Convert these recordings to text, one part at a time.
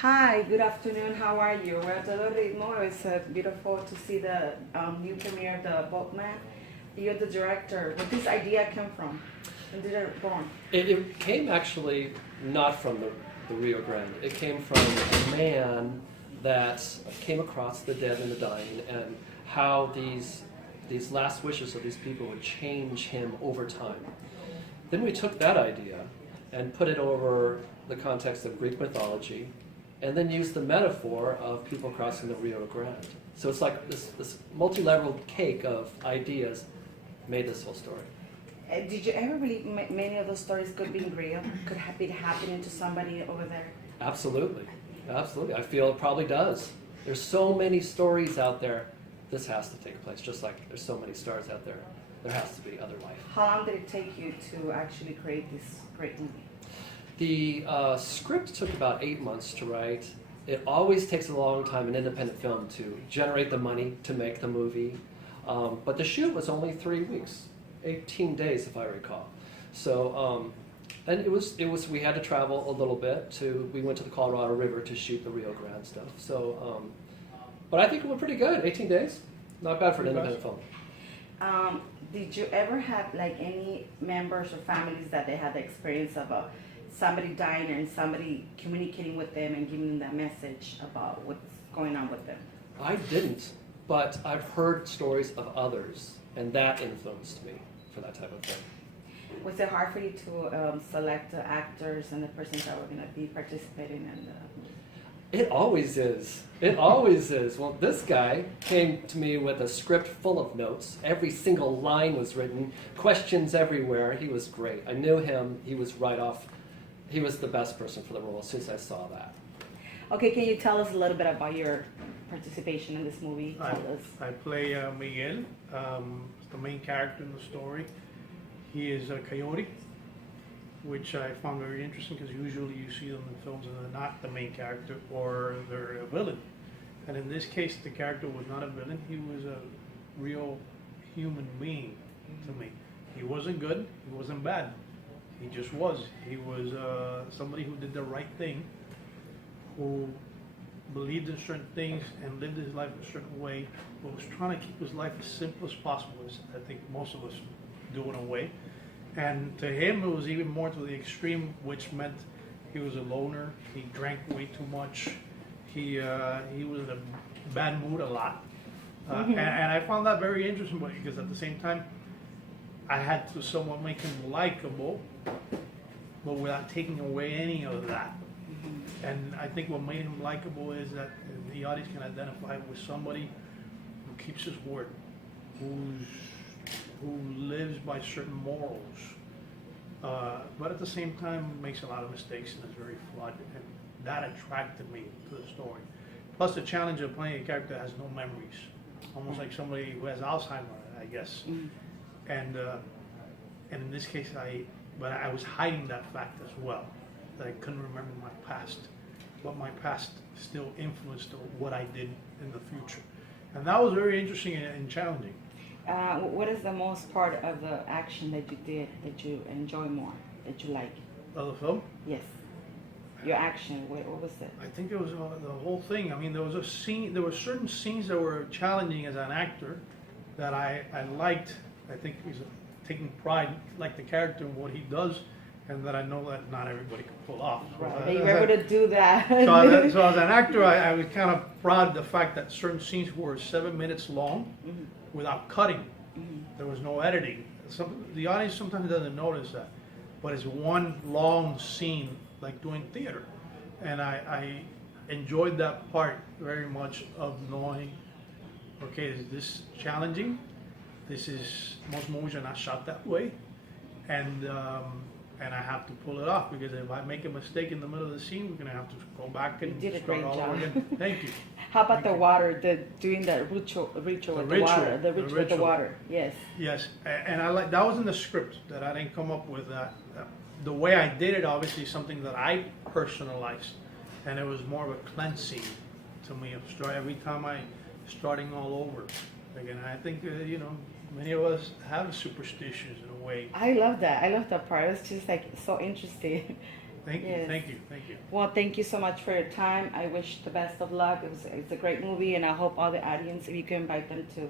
Hi, good afternoon. How are you? We're at A Todo Ritmo. It's beautiful to see the new premiere of the Boatman. You're the director. Where this idea came from? When did it born? It came actually not from the Rio Grande. It came from a man that came across the dead and the dying, and how these last wishes of these people would change him over time. Then we took that idea and put it over the context of Greek mythology, and then used the metaphor of people crossing the Rio Grande. So it's like this multi-leveled cake of ideas made this whole story. Did you ever believe many of those stories could be real? Could have been happening to somebody over there? Absolutely. Absolutely. I feel it probably does. There's so many stories out there. This has to take place, just like there's so many stars out there. There has to be other life. How long did it take you to actually create this great movie? The script took about 8 months to write. It always takes a long time in independent film to generate the money to make the movie. But the shoot was only 3 weeks, 18 days if I recall. So, and it was we had to travel a little bit we went to the Colorado River to shoot the Rio Grande stuff. So, but I think it went pretty good, 18 days. Not bad for an independent film. Did you ever have like any members or families that they had the experience of somebody dying and somebody communicating with them and giving them that message about what's going on with them? I didn't, but I've heard stories of others, and that influenced me for that type of thing. Was it hard for you to select the actors and the persons that were going to be participating in the movie? It always is. It always is. Well, this guy came to me with a script full of notes. Every single line was written, questions everywhere. He was great. I knew him. He was right off. He was the best person for the role as soon as I saw that. Okay, can you tell us a little bit about your participation in this movie? I play Miguel, the main character in the story. He is a coyote, which I found very interesting because usually you see them in films and they're not the main character or they're a villain. And in this case, the character was not a villain. He was a real human being to me. He wasn't good, he wasn't bad. He just was. He was somebody who did the right thing, who believed in certain things and lived his life a certain way, but was trying to keep his life as simple as possible, as I think most of us do in a way. And to him, it was even more to the extreme, which meant he was a loner. He drank way too much. He was in a bad mood a lot. And I found that very interesting because at the same time, I had to somewhat make him likable, but without taking away any of that. And I think what made him likable is that the audience can identify with somebody who keeps his word, who lives by certain morals, but at the same time makes a lot of mistakes and is very flawed. And that attracted me to the story. Plus the challenge of playing a character that has no memories, almost like somebody who has Alzheimer's, I guess. And in this case, I was hiding that fact as well, that I couldn't remember my past, but my past still influenced what I did in the future. And that was very interesting and challenging. What is the most part of the action that you did that you enjoy more, that you like? Of the film? Yes. Your action, what was it? I think it was the whole thing. I mean, there were certain scenes that were challenging as an actor that I liked. I think he's taking pride, like the character and what he does, and that I know that not everybody can pull off. Right. You were able to do that. So as an actor, I was kind of proud of the fact that certain scenes were 7 minutes long without cutting. There was no editing. The audience sometimes doesn't notice that, but it's one long scene like doing theater. And I enjoyed that part very much of knowing, okay, is this challenging? Most movies are not shot that way, and I have to pull it off, because if I make a mistake in the middle of the scene, we're gonna have to go back and You did a start great all job. over again. Thank you. How about the water, doing that ritual with the water, the ritual with the water? Yes. Yes, and I like that was in the script that I didn't come up with. The way I did it, obviously, is something that I personalized, and it was more of a cleansing to me of every time starting all over again. I think many of us have superstitions in a way. I love that. I love that part. It's just like so interesting. Thank you, Yes. thank you, thank you. Well, thank you so much for your time. I wish the best of luck. It's a great movie, and I hope all the audience, if you can invite them to.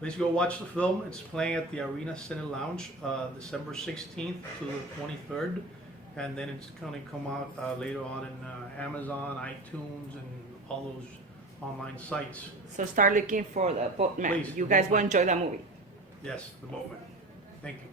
Please go watch the film. It's playing at the Arena Cine Lounge, December 16th to the 23rd. And then it's gonna come out later on in Amazon, iTunes, and all those online sites. So start looking for the Boatman. Please, You The guys will Boatman. enjoy that movie. Yes, the Boatman. Thank you.